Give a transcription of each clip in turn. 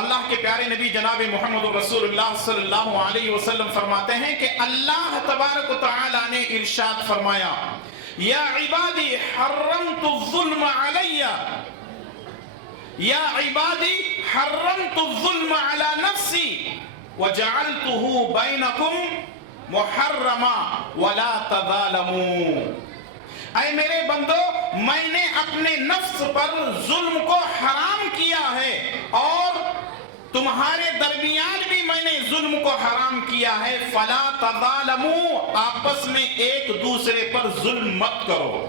اللہ کے پیارے نبی جناب محمد رسول اللہ صلی اللہ علیہ وسلم فرماتے ہیں کہ اللہ تبارک و تعالی نے ارشاد فرمایا یا عبادی حرمت الظلم علی یا عبادی حرمت الظلم علی نفسی وجعلته بینکم محرما ولا تظالموا۔ اے میرے بندو، میں نے اپنے نفس پر ظلم کو حرام کیا ہے اور تمہارے درمیان بھی میں نے ظلم کو حرام کیا ہے، فلا تظالموا، آپس میں ایک دوسرے پر ظلم مت کرو۔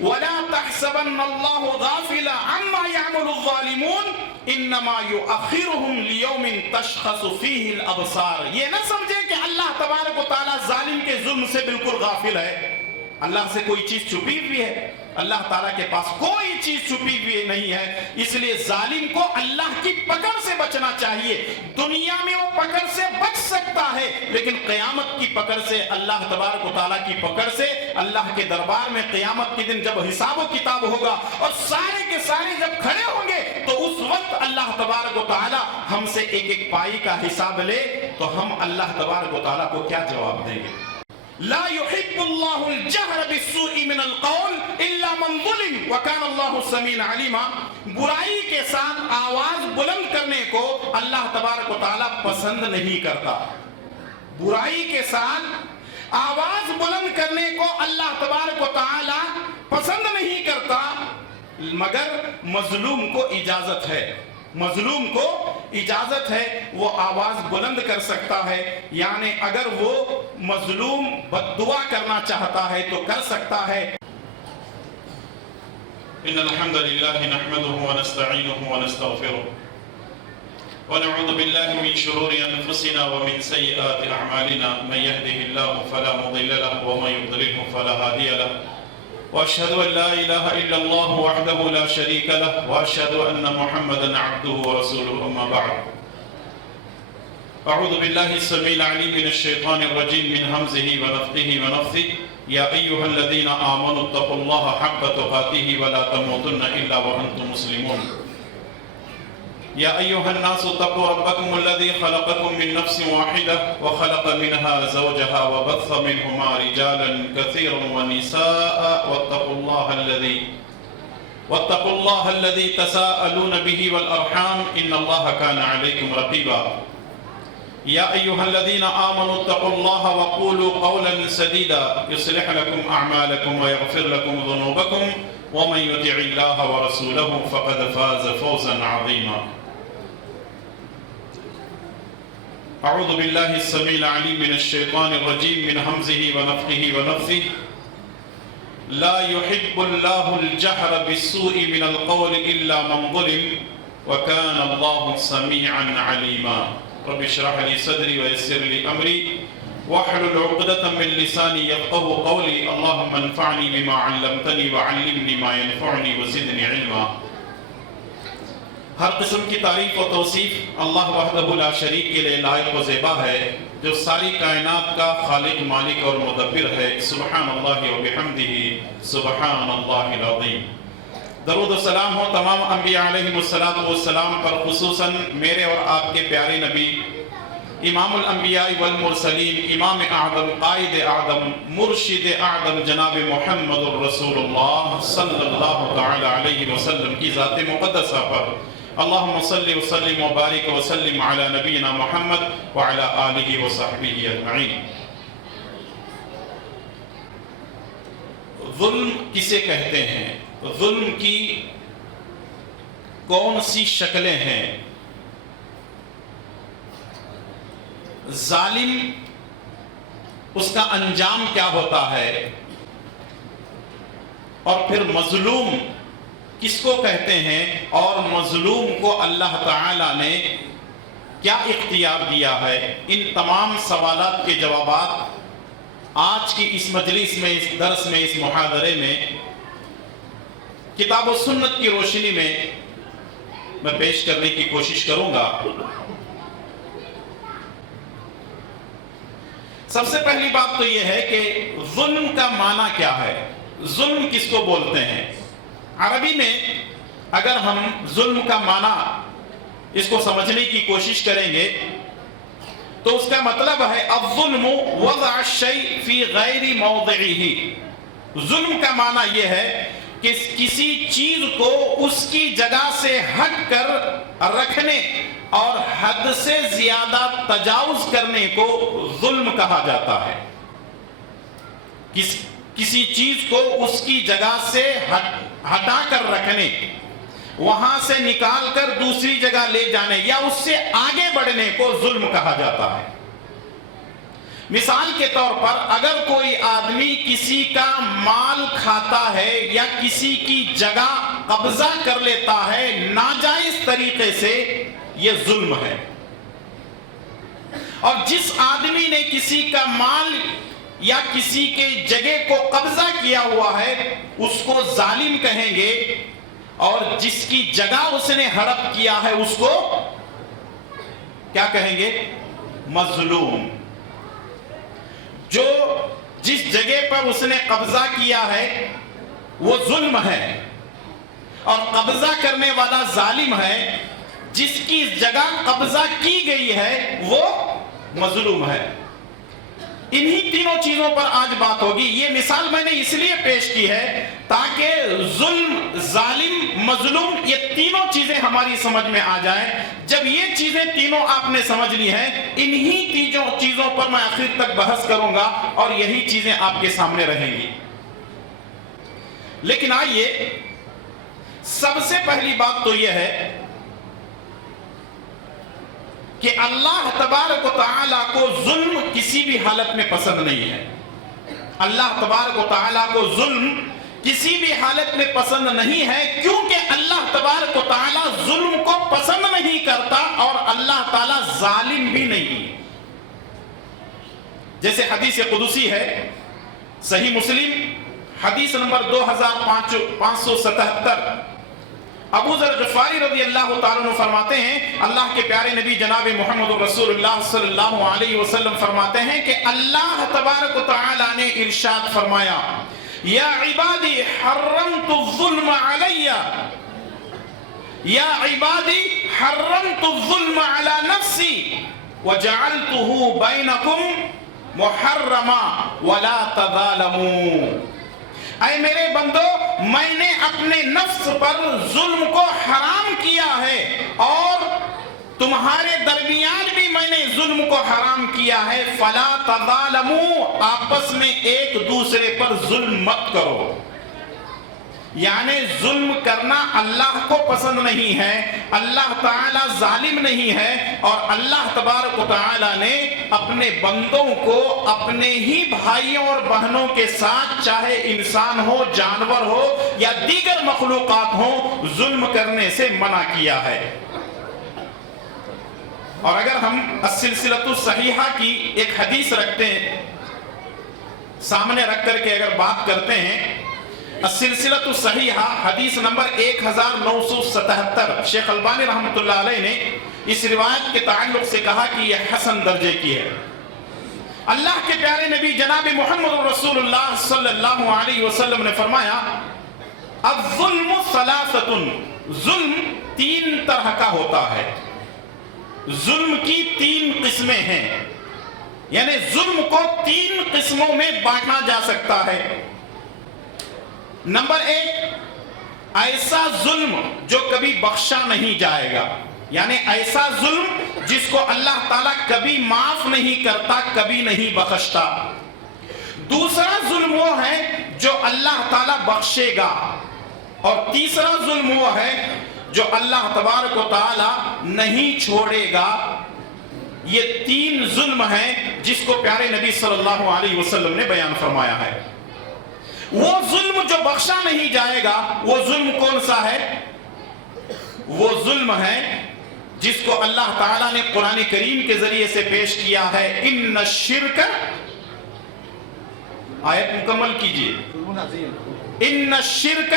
ولا تحسبن اللہ غافلا عما يعمل الظالمون انما يؤخرهم ليوم تشخص فيه الابصار۔ یہ نہ سمجھے کہ اللہ تبارک و تعالی ظالم کے ظلم سے بالکل غافل ہے، اللہ سے کوئی چیز چھپی ہوئی ہے؟ اللہ تعالیٰ کے پاس کوئی چیز چھپی ہوئی نہیں ہے، اس لیے ظالم کو اللہ کی پکڑ سے بچنا چاہیے۔ دنیا میں وہ پکڑ سے بچ سکتا ہے، لیکن قیامت کی پکڑ سے، اللہ تبارک و تعالیٰ کی پکڑ سے، اللہ کے دربار میں قیامت کے دن جب حساب و کتاب ہوگا اور سارے کے سارے جب کھڑے ہوں گے تو اس وقت اللہ تبارک و تعالیٰ ہم سے ایک ایک پائی کا حساب لے تو ہم اللہ تبارک و تعالیٰ کو کیا جواب دیں گے؟ لا يحب الله الجهر بالسوء من القول الا من ظلم وكان الله سميعا عليما۔ برائی کے ساتھ آواز بلند کرنے کو اللہ تبارک و تعالیٰ پسند نہیں کرتا، برائی کے ساتھ آواز بلند کرنے کو اللہ تبارک و تعالیٰ پسند نہیں کرتا، مگر مظلوم کو اجازت ہے، مظلوم کو اجازت ہے، وہ آواز بلند کر سکتا ہے، یعنی اگر وہ مظلوم بد دعا کرنا چاہتا ہے تو کر سکتا ہے۔ ان الحمد لله نحمده ونستعينه ونستغفره ونعوذ بالله من شرور انفسنا ومن سيئات اعمالنا، من يهده الله فلا مضل له ومن يضلله فلا هادي له، وأشهد أن لا إله إلا الله وحده لا شريك له، وأشهد أن محمدا عبده ورسوله، أما بعد أعوذ بالله السميع العليم من الشيطان الرجيم من همزه ونفخه ونفثه يا أيها الذين آمنوا اتقوا الله حق تقاته ولا تموتن إلا وأنتم مسلمون يا أيها الناس اتقوا ربكم الذي خلقكم من نفس واحدة وخلق منها زوجها وبث منهما رجالا كثيرا ونساء واتقوا الله الذي تساءلون به والأرحام إن الله كان عليكم رقيبا يا أيها الذين آمنوا اتقوا الله وقولوا قولا سديدا يصلح لكم أعمالكم ويغفر لكم ذنوبكم ومن يطع الله ورسوله فقد فاز فوزا عظيما أعوذ بالله السميع العليم من الشيطان الرجيم من همزه ونفخه ونفثه لا يحب الله الجهر بالسوء من القول إلا من ظلم وكان الله سميعا عليما رب اشرح لي صدري ويسر لي أمري واحلل عقدة من لساني يفقهوا قولي اللهم انفعني بما علمتني وعلمني ما ينفعني وزدني علما۔ ہر قسم کی تعریف و توصیف اللہ وحدہ لا شریک کے لئے لائق و زیبا ہے، جو ساری کائنات کا خالق، مالک اور مدبر ہے۔ سبحان اللہ و بحمدہ سبحان اللہ العظیم۔ درود و سلام ہو تمام انبیاء علیہ السلام پر، خصوصاً میرے اور آپ کے پیارے نبی امام الانبیاء والمرسلین، امام اعظم، قائد اعظم، مرشد اعظم جناب محمد الرسول اللہ صلی اللہ تعالی علیہ وسلم کی ذات مقدسہ پر اللہم صلی وسلم وبارک وسلم علی نبینا محمد وعلی آلہ وصحبہ اجمعین۔ ظلم کسے کہتے ہیں؟ ظلم کی کون سی شکلیں ہیں؟ ظالم اس کا انجام کیا ہوتا ہے؟ اور پھر مظلوم کس کو کہتے ہیں؟ اور مظلوم کو اللہ تعالی نے کیا اختیار دیا ہے؟ ان تمام سوالات کے جوابات آج کی اس مجلس میں، اس درس میں، اس محاضرے میں کتاب و سنت کی روشنی میں پیش کرنے کی کوشش کروں گا۔ سب سے پہلی بات تو یہ ہے کہ ظلم کا معنی کیا ہے؟ ظلم کس کو بولتے ہیں؟ عربی میں اگر ہم ظلم کا معنی اس کو سمجھنے کی کوشش کریں گے تو اس کا مطلب ہے الظلم وضع الشیء فی غیر موضعہ. ظلم کا معنی یہ ہے کہ کسی چیز کو اس کی جگہ سے ہٹ کر رکھنے اور حد سے زیادہ تجاوز کرنے کو ظلم کہا جاتا ہے. کسی چیز کو اس کی جگہ سے ہٹا کر رکھنے، وہاں سے نکال کر دوسری جگہ لے جانے یا اس سے آگے بڑھنے کو ظلم کہا جاتا ہے. مثال کے طور پر اگر کوئی آدمی کسی کا مال کھاتا ہے یا کسی کی جگہ قبضہ کر لیتا ہے ناجائز طریقے سے، یہ ظلم ہے. اور جس آدمی نے کسی کا مال یا کسی کے جگہ کو قبضہ کیا ہوا ہے اس کو ظالم کہیں گے، اور جس کی جگہ اس نے ہڑپ کیا ہے اس کو کیا کہیں گے؟ مظلوم. جو جس جگہ پر اس نے قبضہ کیا ہے وہ ظلم ہے، اور قبضہ کرنے والا ظالم ہے. جس کی جگہ قبضہ کی گئی ہے وہ مظلوم ہے. انہی تینوں چیزوں پر آج بات ہوگی. یہ مثال میں نے اس لیے پیش کی ہے تاکہ ظلم، ظالم، مظلوم یہ تینوں چیزیں ہماری سمجھ میں آ جائیں. جب یہ چیزیں تینوں آپ نے سمجھ لی ہیں، انہی تینوں چیزوں پر میں آخر تک بحث کروں گا اور یہی چیزیں آپ کے سامنے رہیں گی. لیکن آئیے، سب سے پہلی بات تو یہ ہے کہ اللہ تبارک و تعالیٰ کو ظلم کسی بھی حالت میں پسند نہیں ہے. اللہ تبارک و تعالیٰ کو ظلم کسی بھی حالت میں پسند نہیں ہے، کیونکہ اللہ تبارک و تعالیٰ ظلم کو پسند نہیں کرتا اور اللہ تعالیٰ ظالم بھی نہیں. جیسے حدیث قدسی ہے، صحیح مسلم حدیث نمبر 2577، ابو ذر غفاری رضی اللہ تعالیٰ عنہ فرماتے ہیں، اللہ کے پیارے نبی جناب محمد رسول اللہ صلی اللہ علیہ وسلم فرماتے ہیں کہ اللہ تبارک و تعالیٰ نے ارشاد فرمایا، یا عبادی حرمت الظلم علی، یا عبادی حرمت الظلم علی نفسی وجعلته بینکم محرما ولا تظالموا. اے میرے بندو، میں نے اپنے نفس پر ظلم کو حرام کیا ہے اور تمہارے درمیان بھی میں نے ظلم کو حرام کیا ہے. فلا تظالموا، آپس میں ایک دوسرے پر ظلم مت کرو. یعنی ظلم کرنا اللہ کو پسند نہیں ہے، اللہ تعالیٰ ظالم نہیں ہے، اور اللہ تبارک و تعالیٰ نے اپنے بندوں کو اپنے ہی بھائیوں اور بہنوں کے ساتھ، چاہے انسان ہو، جانور ہو یا دیگر مخلوقات ہوں، ظلم کرنے سے منع کیا ہے. اور اگر ہم السلسلۃ الصحیحہ کی ایک حدیث رکھتے ہیں، سامنے رکھ کر کے اگر بات کرتے ہیں، السلسلۃ الصحیحہ حدیث نمبر 1977، شیخ البانی رحمۃ اللہ علیہ نے اس روایت کے تعلق سے کہا کہ یہ حسن درجے کی ہے. اللہ کے پیارے نبی جناب محمد رسول اللہ صلی اللہ علیہ وسلم نے فرمایا، الظلم ثلاثۃ، ظلم تین طرح کا ہوتا ہے. ظلم کی تین قسمیں ہیں، یعنی ظلم کو تین قسموں میں بانٹا جا سکتا ہے. نمبر 1، ایسا ظلم جو کبھی بخشا نہیں جائے گا، یعنی ایسا ظلم جس کو اللہ تعالیٰ کبھی معاف نہیں کرتا، کبھی نہیں بخشتا. دوسرا ظلم وہ ہے جو اللہ تعالیٰ بخشے گا، اور تیسرا ظلم وہ ہے جو اللہ تبارک و تعالیٰ نہیں چھوڑے گا. یہ تین ظلم ہیں جس کو پیارے نبی صلی اللہ علیہ وسلم نے بیان فرمایا ہے. وہ ظلم جو بخشا نہیں جائے گا، وہ ظلم کون سا ہے؟ وہ ظلم ہے جس کو اللہ تعالیٰ نے قرآن کریم کے ذریعے سے پیش کیا ہے، ان الشرک، آیت مکمل کیجئے، ان الشرک.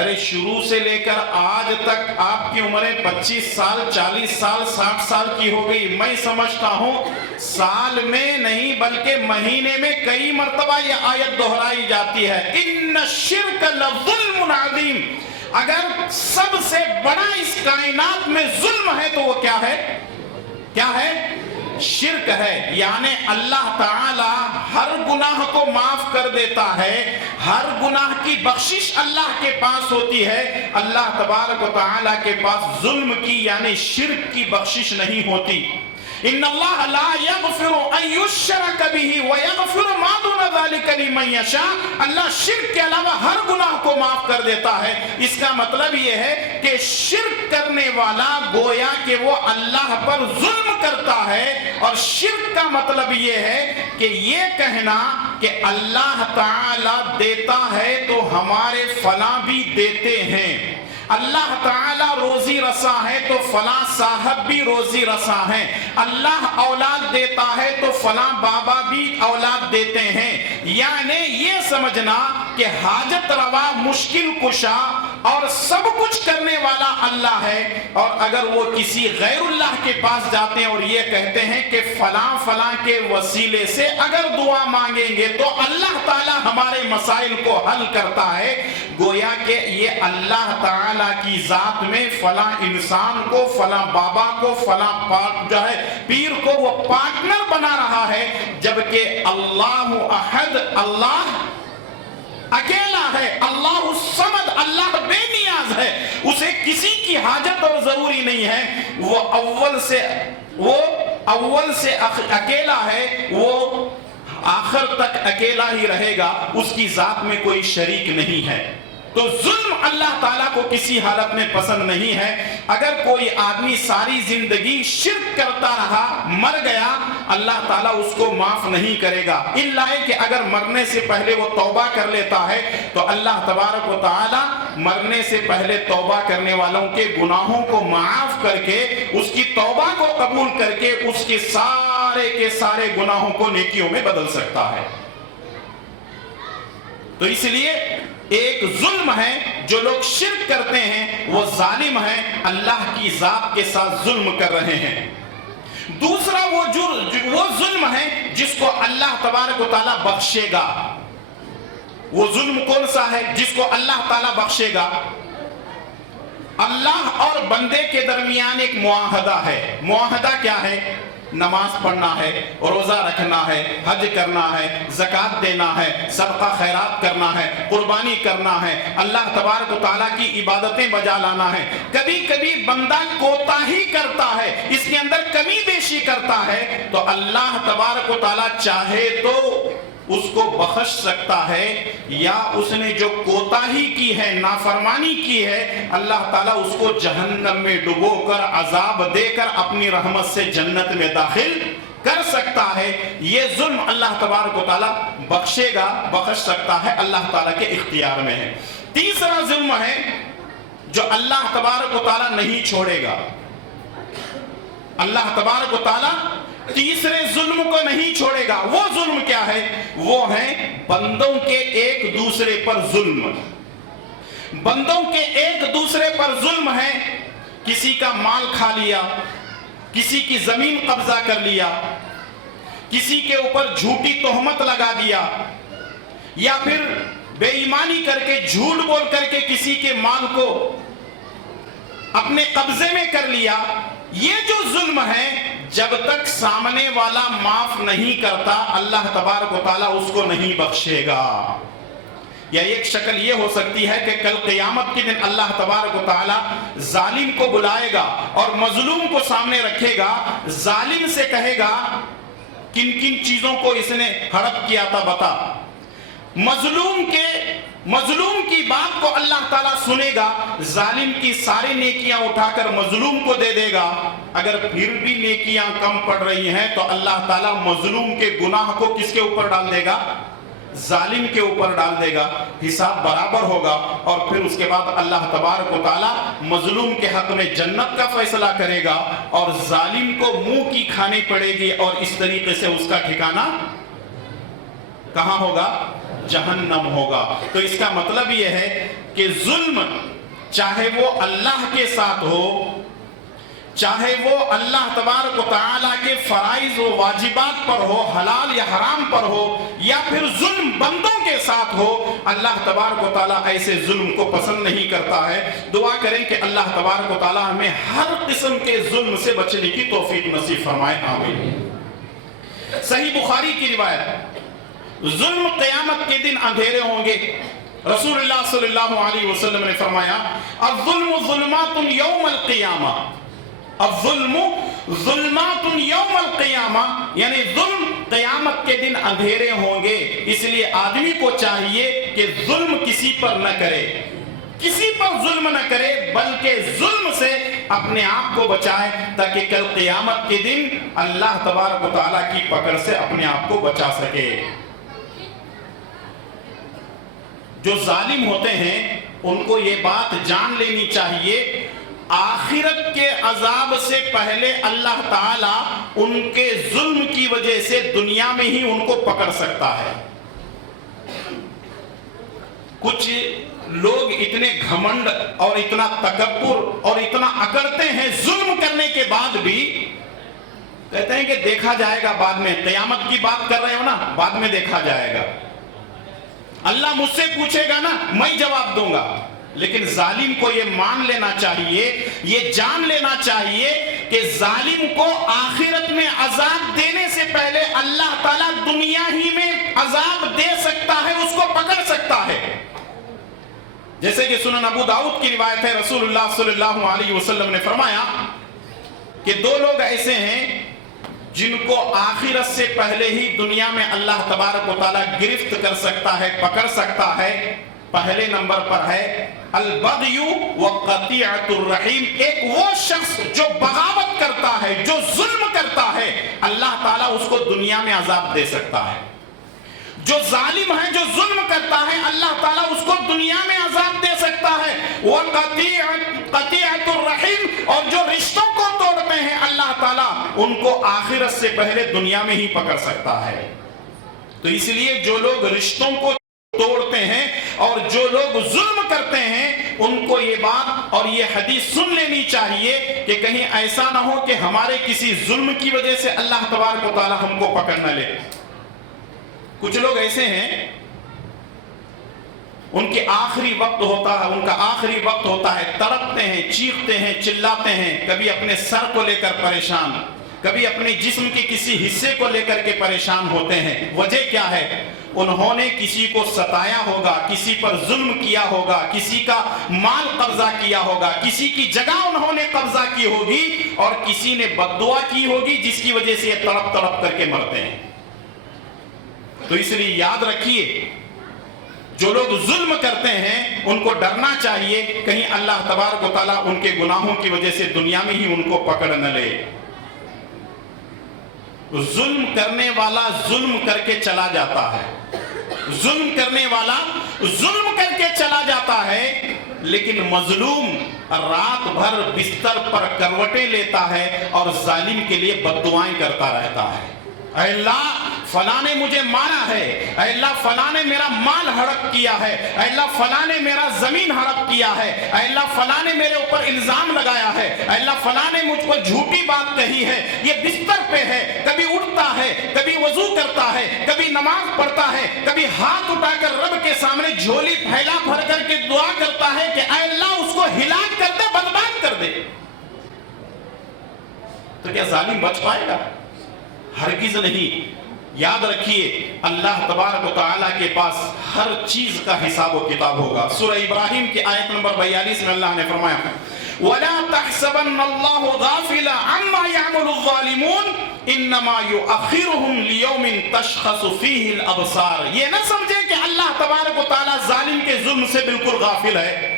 ارے شروع سے لے کر آج تک آپ کی عمریں 25 سال، 40 سال، 60 سال کی ہو گئی. میں سمجھتا ہوں سال میں نہیں بلکہ مہینے میں کئی مرتبہ یہ آیت دہرائی جاتی ہے، ان الشرک لظلم عظیم. اگر سب سے بڑا اس کائنات میں ظلم ہے تو وہ کیا ہے؟ کیا ہے؟ شرک ہے. یعنی اللہ تعالی ہر گناہ کو معاف کر دیتا ہے، ہر گناہ کی بخشش اللہ کے پاس ہوتی ہے. اللہ تبارک و تعالی کے پاس ظلم کی یعنی شرک کی بخشش نہیں ہوتی. ان اللہ لا یغفر ان یشرک بہ ویغفر ما دون ذلک لمن یشاء. اللہ شرک کے علاوہ ہر گناہ کو معاف کر دیتا ہے. اس کا مطلب یہ ہے کہ شرک کرنے والا گویا کہ وہ اللہ پر ظلم کرتا ہے، اور شرک کا مطلب یہ ہے کہ یہ کہنا کہ اللہ تعالی دیتا ہے تو ہمارے فلاں بھی دیتے ہیں، اللہ تعالی روزی رساں ہے تو فلاں صاحب بھی روزی رساں ہیں، اللہ اولاد دیتا ہے تو فلاں بابا بھی اولاد دیتے ہیں. یعنی یہ سمجھنا کہ حاجت روا، مشکل کشا اور سب کچھ کرنے والا اللہ ہے، اور اگر وہ کسی غیر اللہ کے پاس جاتے ہیں اور یہ کہتے ہیں کہ فلاں فلاں کے وسیلے سے اگر دعا مانگیں گے تو اللہ تعالی ہمارے مسائل کو حل کرتا ہے، گویا کہ یہ اللہ تعالی کی ذات میں فلاں انسان کو، فلاں بابا کو، فلاں جو ہے پیر کو وہ پارٹنر بنا رہا ہے، جبکہ اللہ احد، اللہ اکیلا ہے، اللہ الصمد، اللہ بے نیاز ہے، اسے کسی کی حاجت اور ضروری نہیں ہے. وہ اول سے اکیلا ہے، وہ آخر تک اکیلا ہی رہے گا، اس کی ذات میں کوئی شریک نہیں ہے. تو ظلم اللہ تعالیٰ کو کسی حالت میں پسند نہیں ہے. اگر کوئی آدمی ساری زندگی شرک کرتا رہا، مر گیا، اللہ تعالیٰ اس کو معاف نہیں کرے گا، الا کہ اگر مرنے سے پہلے وہ توبہ کر لیتا ہے تو اللہ تبارک و تعالیٰ مرنے سے پہلے توبہ کرنے والوں کے گناہوں کو معاف کر کے، اس کی توبہ کو قبول کر کے اس کے سارے گناہوں کو نیکیوں میں بدل سکتا ہے. تو اس لیے ایک ظلم ہے، جو لوگ شرک کرتے ہیں وہ ظالم ہیں، اللہ کی ذات کے ساتھ ظلم کر رہے ہیں. دوسرا وہ ظلم ہے جس کو اللہ تبارک و تعالیٰ بخشے گا. وہ ظلم کون سا ہے جس کو اللہ تعالیٰ بخشے گا؟ اللہ اور بندے کے درمیان ایک معاہدہ ہے. معاہدہ کیا ہے؟ نماز پڑھنا ہے، روزہ رکھنا ہے، حج کرنا ہے، زکوٰۃ دینا ہے، صدقہ خیرات کرنا ہے، قربانی کرنا ہے، اللہ تبارک و تعالیٰ کی عبادتیں بجا لانا ہے. کبھی کبھی بندہ کوتاہی کرتا ہے، اس کے اندر کمی بیشی کرتا ہے، تو اللہ تبارک و تعالیٰ چاہے تو اس کو بخش سکتا ہے، یا اس نے جو کوتاہی کی ہے، نافرمانی کی ہے، اللہ تعالیٰ اس کو جہنم میں ڈبو کر عذاب دے کر اپنی رحمت سے جنت میں داخل کر سکتا ہے. یہ ظلم اللہ تبارک و تعالیٰ بخشے گا، بخش سکتا ہے، اللہ تعالیٰ کے اختیار میں ہے. تیسرا ظلم ہے جو اللہ تبارک و تعالیٰ نہیں چھوڑے گا. اللہ تبارک و تعالیٰ تیسرے ظلم کو نہیں چھوڑے گا. وہ ظلم کیا ہے؟ وہ ہے بندوں کے ایک دوسرے پر ظلم. بندوں کے ایک دوسرے پر ظلم ہے. کسی کا مال کھا لیا، کسی کی زمین قبضہ کر لیا، کسی کے اوپر جھوٹی تہمت لگا دیا، یا پھر بے ایمانی کر کے، جھوٹ بول کر کے کسی کے مال کو اپنے قبضے میں کر لیا. یہ جو ظلم ہے، جب تک سامنے والا معاف نہیں کرتا اللہ تبارک و تعالیٰ اس کو نہیں بخشے گا. یا ایک شکل یہ ہو سکتی ہے کہ کل قیامت کے دن اللہ تبارک و تعالیٰ ظالم کو بلائے گا اور مظلوم کو سامنے رکھے گا. ظالم سے کہے گا کن کن چیزوں کو اس نے ہڑپ کیا تھا بتا. مظلوم کی بات کو اللہ تعالیٰ سنے گا، ظالم کی ساری نیکیاں اٹھا کر مظلوم کو دے دے گا. اگر پھر بھی نیکیاں کم پڑ رہی ہیں تو اللہ تعالیٰ مظلوم کے گناہ کو کس کے اوپر ڈال دے گا؟ ظالم کے اوپر ڈال دے گا. حساب برابر ہوگا، اور پھر اس کے بعد اللہ تبارک و تعالیٰ مظلوم کے حق میں جنت کا فیصلہ کرے گا، اور ظالم کو منہ کی کھانی پڑے گی، اور اس طریقے سے اس کا ٹھکانہ کہاں ہوگا؟ جہنم ہوگا. تو اس کا مطلب یہ ہے کہ ظلم چاہے وہ اللہ کے ساتھ ہو، چاہے وہ اللہ تبارک و تعالیٰ کے فرائض و واجبات پر ہو، حلال یا حرام پر ہو، یا پھر ظلم بندوں کے ساتھ ہو، اللہ تبارک و تعالیٰ ایسے ظلم کو پسند نہیں کرتا ہے۔ دعا کریں کہ اللہ تبارک و تعالیٰ ہمیں ہر قسم کے ظلم سے بچنے کی توفیق نصیب فرمائے، آمین۔ صحیح بخاری کی روایت، ظلم قیامت کے دن اندھیرے ہوں گے۔ رسول اللہ صلی اللہ علیہ وسلم نے فرمایا الظلم ظلمات یوم القیامہ، الظلم ظلمات یوم القیامہ، یعنی ظلم قیامت کے دن اندھیرے ہوں گے۔ اس لیے آدمی کو چاہیے کہ ظلم کسی پر نہ کرے، کسی پر ظلم نہ کرے، بلکہ ظلم سے اپنے آپ کو بچائے تاکہ کل قیامت کے دن اللہ تبارک و تعالیٰ کی پکڑ سے اپنے آپ کو بچا سکے۔ جو ظالم ہوتے ہیں ان کو یہ بات جان لینی چاہیے، آخرت کے عذاب سے پہلے اللہ تعالیٰ ان کے ظلم کی وجہ سے دنیا میں ہی ان کو پکڑ سکتا ہے۔ کچھ لوگ اتنے گھمنڈ اور اتنا تکبر اور اتنا اکڑتے ہیں، ظلم کرنے کے بعد بھی کہتے ہیں کہ دیکھا جائے گا بعد میں، قیامت کی بات کر رہے ہو نا، بعد میں دیکھا جائے گا، اللہ مجھ سے پوچھے گا نا میں جواب دوں گا۔ لیکن ظالم کو یہ مان لینا چاہیے، یہ جان لینا چاہیے کہ ظالم کو آخرت میں عذاب دینے سے پہلے اللہ تعالیٰ دنیا ہی میں عذاب دے سکتا ہے، اس کو پکڑ سکتا ہے۔ جیسے کہ سنن ابو داؤد کی روایت ہے، رسول اللہ صلی اللہ علیہ وسلم نے فرمایا کہ دو لوگ ایسے ہیں جن کو آخرت سے پہلے ہی دنیا میں اللہ تبارک و تعالیٰ گرفت کر سکتا ہے، پکڑ سکتا ہے۔ پہلے نمبر پر ہے البغی وقطیعۃ الرحیم، ایک وہ شخص جو بغاوت کرتا ہے، جو ظلم کرتا ہے، اللہ تعالیٰ اس کو دنیا میں عذاب دے سکتا ہے۔ جو ظالم ہے، جو ظلم کرتا ہے، اللہ تعالیٰ اس کو دنیا میں عذاب دے سکتا ہے۔ وقطیعۃ الرحیم، اور جو رشتوں کو توڑتے ہیں، اللہ تعالیٰ ان کو آخرت سے پہلے دنیا میں ہی پکڑ سکتا ہے۔ تو اس لیے جو لوگ رشتوں کو توڑتے ہیں اور جو لوگ ظلم کرتے ہیں، ان کو یہ بات اور یہ حدیث سن لینی چاہیے کہ کہیں ایسا نہ ہو کہ ہمارے کسی ظلم کی وجہ سے اللہ تبارک و تعالیٰ ہم کو پکڑ نہ لے۔ کچھ لوگ ایسے ہیں، ان کے آخری وقت ہوتا ہے، ان کا آخری وقت ہوتا ہے، تڑپتے ہیں، چیختے ہیں، چلاتے ہیں، کبھی اپنے سر کو لے کر پریشان، کبھی اپنے جسم کے کسی حصے کو لے کر کے پریشان ہوتے ہیں۔ وجہ کیا ہے؟ انہوں نے کسی کو ستایا ہوگا، کسی پر ظلم کیا ہوگا، کسی کا مال قبضہ کیا ہوگا، کسی کی جگہ انہوں نے قبضہ کی ہوگی، اور کسی نے بد دعا کی ہوگی جس کی وجہ سے یہ تڑپ تڑپ کر کے مرتے ہیں۔ تو اس لیے یاد رکھیے، جو لوگ ظلم کرتے ہیں ان کو ڈرنا چاہیے کہیں اللہ تبارک و تعالیٰ ان کے گناہوں کی وجہ سے دنیا میں ہی ان کو پکڑ نہ لے۔ ظلم کرنے والا ظلم کر کے چلا جاتا ہے، ظلم کرنے والا ظلم کر کے چلا جاتا ہے، لیکن مظلوم رات بھر بستر پر کروٹیں لیتا ہے اور ظالم کے لیے بد دعائیں کرتا رہتا ہے۔ اے اللہ فلاں نے مجھے مارا ہے، اے اللہ فلاں نے میرا مال ہڑپ کیا ہے، اے اللہ فلاں نے میرا زمین ہڑپ کیا ہے، اے اللہ فلاں نے میرے اوپر الزام لگایا ہے، اے اللہ فلاں نے مجھ پر جھوٹی بات کہی ہے۔ یہ بستر پہ ہے، کبھی اٹھتا ہے، کبھی وضو کرتا ہے، کبھی نماز پڑھتا ہے، کبھی ہاتھ اٹھا کر رب کے سامنے جھولی پھیلا بھر کر کے دعا کرتا ہے کہ اے اللہ اس کو ہلاک کر دے، برباد کر دے۔ تو کیا ظالم بچ پائے گا؟ ہرگز نہیں۔ یاد رکھیے اللہ تبارک و تعالیٰ کے پاس ہر چیز کا حساب و کتاب ہوگا۔ سورہ ابراہیم کی آیت نمبر 42 میں اللہ نے فرمایا وَلَا تَحْسَبَنَّ اللَّهُ غَافِلًا عَمَّا يَعْمَلُ الظَّالِمُونَ إِنَّمَا يُؤَخِّرُهُمْ لِيَوْمٍ تَشْخَصُ فِيهِ الْأَبْصَارُ۔ یہ نہ سمجھیں کہ اللہ تبارک و تعالیٰ ظالم کے ظلم سے بالکل غافل ہے۔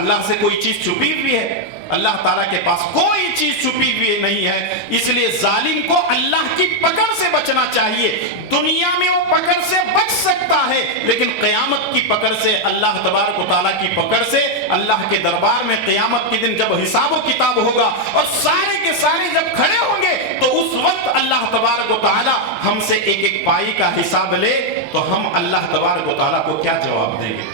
اللہ سے کوئی چیز چھپی ہوئی ہے؟ اللہ تعالیٰ کے پاس کوئی چیز چھپی ہوئی نہیں ہے۔ اس لیے ظالم کو اللہ کی پکڑ سے بچنا چاہیے۔ دنیا میں وہ پکڑ سے بچ سکتا ہے، لیکن قیامت کی پکڑ سے، اللہ تبارک و تعالیٰ کی پکڑ سے، اللہ کے دربار میں قیامت کے دن جب حساب و کتاب ہوگا اور سارے کے سارے جب کھڑے ہوں گے، تو اس وقت اللہ تبارک و تعالیٰ ہم سے ایک ایک پائی کا حساب لے تو ہم اللہ تبارک و تعالیٰ کو کیا جواب دیں گے؟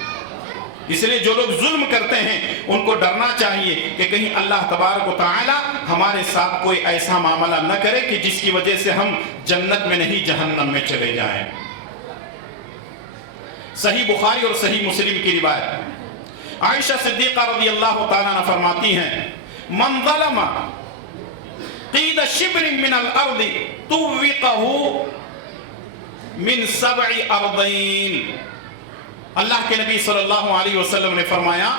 اس لیے جو لوگ ظلم کرتے ہیں ان کو ڈرنا چاہیے کہ کہیں اللہ تبارک و تعالی ہمارے ساتھ کوئی ایسا معاملہ نہ کرے کہ جس کی وجہ سے ہم جنت میں نہیں جہنم میں چلے جائیں۔ صحیح بخاری اور صحیح مسلم کی روایت، عائشہ صدیقہ رضی اللہ تعالیٰ عنہ فرماتی ہیں من ظلم قید شبر من الارض توقہ من 7 ارضین۔ اللہ کے نبی صلی اللہ علیہ وسلم نے فرمایا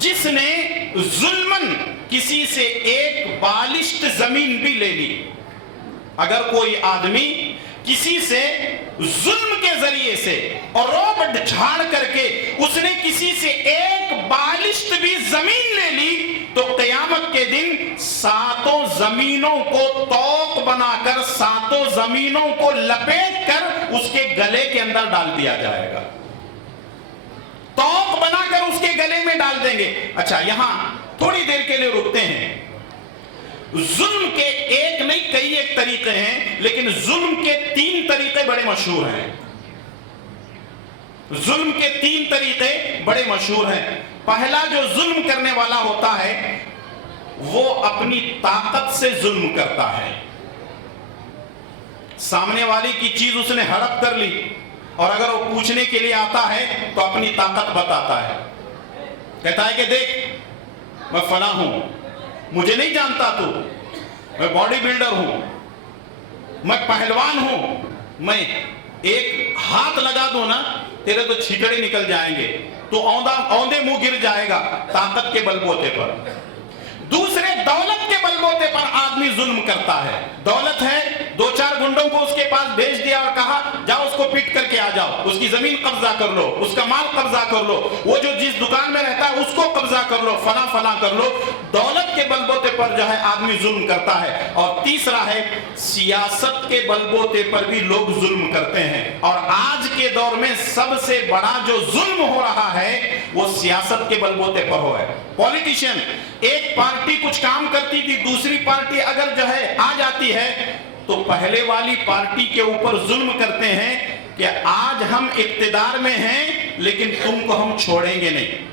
جس نے ظلمن کسی سے ایک بالشت زمین بھی لے لی، اگر کوئی آدمی کسی سے ظلم کے ذریعے سے اور روب جھاڑ کر کے اس نے کسی سے ایک بالشت بھی زمین لے لی تو قیامت کے دن 7 زمینوں کو طوق بنا کر 7 زمینوں کو لپیٹ کر اس کے گلے کے اندر ڈال دیا جائے گا، طوق بنا کر اس کے گلے میں ڈال دیں گے۔ اچھا یہاں تھوڑی دیر کے لیے رکتے ہیں۔ ظلم کے ایک نہیں کئی ایک طریقے ہیں، لیکن ظلم کے 3 طریقے بڑے مشہور ہیں۔ ظلم کے 3 طریقے بڑے مشہور ہیں۔ پہلا جو ظلم کرنے والا ہوتا ہے وہ اپنی طاقت سے ظلم کرتا ہے۔ سامنے والی کی چیز اس نے ہڑپ کر لی اور اگر وہ پوچھنے کے لیے آتا ہے تو اپنی طاقت بتاتا ہے، کہتا ہے کہ دیکھ میں فلاں ہوں، مجھے نہیں جانتا تو، میں باڈی بلڈر ہوں، میں پہلوان ہوں، میں ایک ہاتھ لگا دوں نا تیرے تو چھیٹڑے نکل جائیں گے، تو اوندے منہ گر جائے گا طاقت کے بل بوتے پر۔ دوسرے دولت کے بل بوتے پر آدمی ظلم کرتا ہے، دولت ہے 2-4 گنڈوں کو اس کے پاس بھیج دیا اور کہا جاؤ اس کو پیٹ کر کے آ جاؤ، اس کی زمین قبضہ کر لو، اس کا مال قبضہ کر لو، وہ جو جس دکان میں رہتا ہے اس کو قبضہ کر لو، فلاں فلاں کر لو۔ دولت کے بل بوتے پر جو ہے آدمی ظلم کرتا ہے۔ اور تیسرا ہے سیاست کے بل بوتے پر بھی لوگ ظلم کرتے ہیں، اور آج کے دور میں سب سے بڑا جو ظلم ہو رہا ہے وہ سیاست کے بل بوتے پر ہو ہے۔ پولیٹیشین ایک پارٹی کچھ کام کرتی تھی، دوسری پارٹی اگر جو ہے آ جاتی ہے تو پہلے والی پارٹی کے اوپر ظلم کرتے ہیں کہ آج ہم اقتدار میں ہیں لیکن تم کو ہم چھوڑیں گے نہیں۔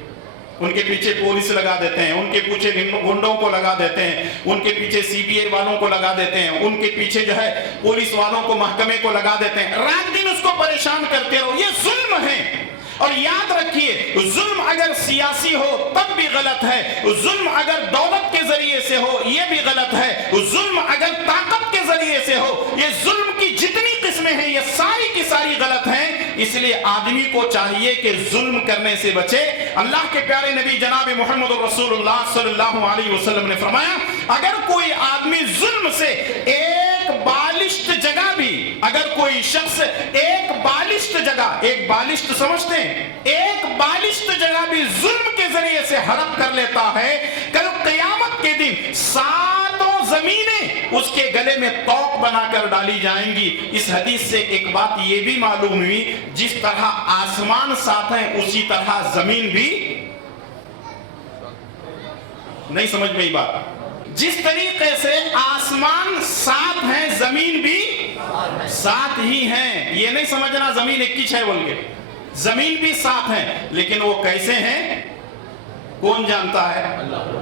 ان کے پیچھے پولیس لگا دیتے ہیں، ان کے پیچھے گنڈوں کو لگا دیتے ہیں، ان کے پیچھے CBI والوں کو لگا دیتے ہیں، ان کے پیچھے جو ہے پولیس والوں کو محکمے کو لگا دیتے ہیں، رات دن اس کو پریشان کرتے رہو۔ یہ ظلم ہے۔ اور یاد رکھیے ظلم اگر سیاسی ہو تب بھی غلط ہے، ظلم اگر دولت کے ذریعے سے ہو یہ بھی غلط ہے، ظلم اگر طاقت کے ذریعے سے ہو، یہ ظلم کی جتنی قسمیں ہیں یہ ساری کی ساری غلط ہیں۔ اس لیے آدمی کو چاہیے کہ ظلم کرنے سے بچے۔ اللہ کے پیارے نبی جناب محمد رسول اللہ صلی اللہ علیہ وسلم نے فرمایا اگر کوئی آدمی ظلم سے ایک بالشت جگہ بھی، اگر کوئی شخص ایک بالشت جگہ، ایک بالشت سمجھتے ہیں، ایک بالشت جگہ بھی ظلم کے ذریعے سے ہڑپ کر لیتا ہے، کل قیامت کے دن 7 زمینیں اس کے گلے میں طوق بنا کر ڈالی جائیں گی۔ اس حدیث سے ایک بات یہ بھی معلوم ہوئی جس طرح آسمان ساتھ ہیں اسی طرح زمین بھی نہیں سمجھ میں بات۔ جس طریقے سے آسمان ساتھ ہیں زمین بھی ساتھ ہی ہیں، یہ نہیں سمجھنا زمین ایک ہی ہے بول کے، زمین بھی ساتھ ہیں، لیکن وہ کیسے ہیں کون جانتا ہے؟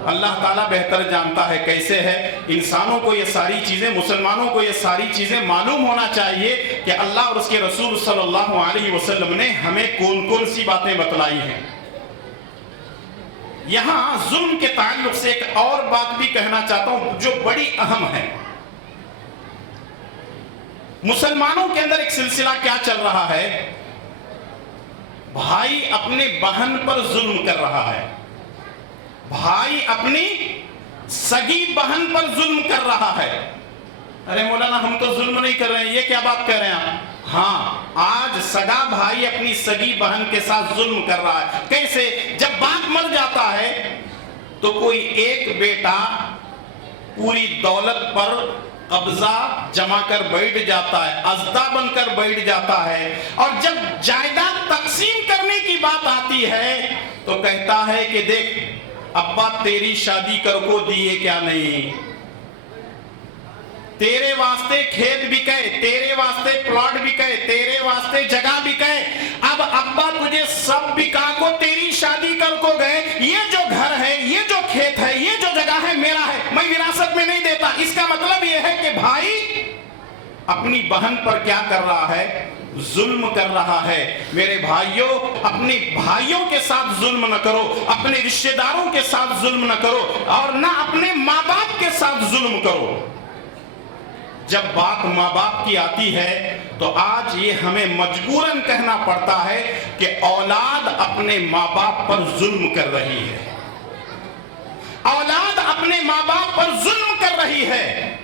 اللہ تعالیٰ بہتر جانتا ہے کیسے ہے۔ انسانوں کو یہ ساری چیزیں، مسلمانوں کو یہ ساری چیزیں معلوم ہونا چاہیے کہ اللہ اور اس کے رسول صلی اللہ علیہ وسلم نے ہمیں کون کون سی باتیں بتلائی ہیں۔ یہاں ظلم کے تعلق سے ایک اور بات بھی کہنا چاہتا ہوں جو بڑی اہم ہے۔ مسلمانوں کے اندر ایک سلسلہ کیا چل رہا ہے، بھائی اپنے بہن پر ظلم کر رہا ہے، بھائی اپنی سگی بہن پر ظلم کر رہا ہے۔ ارے مولانا ہم تو ظلم نہیں کر رہے ہیں، یہ کیا بات کہہ رہے ہیں آپ؟ ہاں، آج سگا بھائی اپنی سگی بہن کے ساتھ ظلم کر رہا ہے۔ کیسے؟ جب باپ مر جاتا ہے تو کوئی ایک بیٹا پوری دولت پر قبضہ جمع کر بیٹھ جاتا ہے، ازدہ بن کر بیٹھ جاتا ہے، اور جب جائیداد تقسیم کرنے کی بات آتی ہے تو کہتا ہے کہ دیکھ ابا تیری شادی کر کو دیے کیا نہیں، تیرے واسطے کھیت بکے، تیرے واسطے پلاٹ بکے، تیرے واسطے جگہ بکے، اب ابا تجھے سب بکا کو تیری شادی کر کو گئے، یہ جو گھر ہے، یہ جو کھیت ہے، یہ جو جگہ ہے میرا ہے، میں وراثت میں نہیں دیتا۔ اس کا مطلب یہ ہے کہ بھائی اپنی بہن پر کیا کر رہا ہے؟ ظلم کر رہا ہے۔ میرے بھائیوں، اپنے بھائیوں کے ساتھ ظلم نہ کرو، اپنے رشتہ داروں کے ساتھ ظلم نہ کرو، اور نہ اپنے ماں باپ کے ساتھ ظلم کرو۔ جب بات ماں باپ کی آتی ہے تو آج یہ ہمیں مجبوراً کہنا پڑتا ہے کہ اولاد اپنے ماں باپ پر ظلم کر رہی ہے، اولاد اپنے ماں باپ پر ظلم کر رہی ہے۔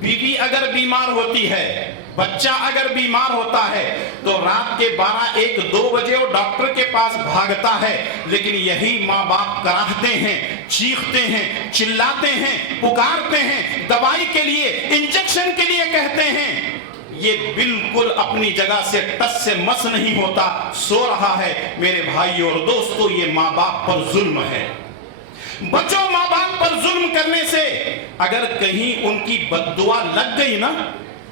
بیوی اگر بیمار ہوتی ہے، بچہ اگر بیمار ہوتا ہے تو رات کے 12، 1، 2 بجے وہ ڈاکٹر کے پاس بھاگتا ہے، لیکن یہی ماں باپ کراہتے ہیں، چیختے ہیں، چلاتے ہیں، پکارتے ہیں، دوائی کے لیے، انجیکشن کے لیے کہتے ہیں۔ یہ بالکل اپنی جگہ سے ٹس سے مس نہیں ہوتا، سو رہا ہے۔ میرے بھائیوں اور دوستو، یہ ماں باپ پر ظلم ہے۔ بچوں، ماں باپ پر ظلم کرنے سے اگر کہیں ان کی بد دعا لگ گئی نا،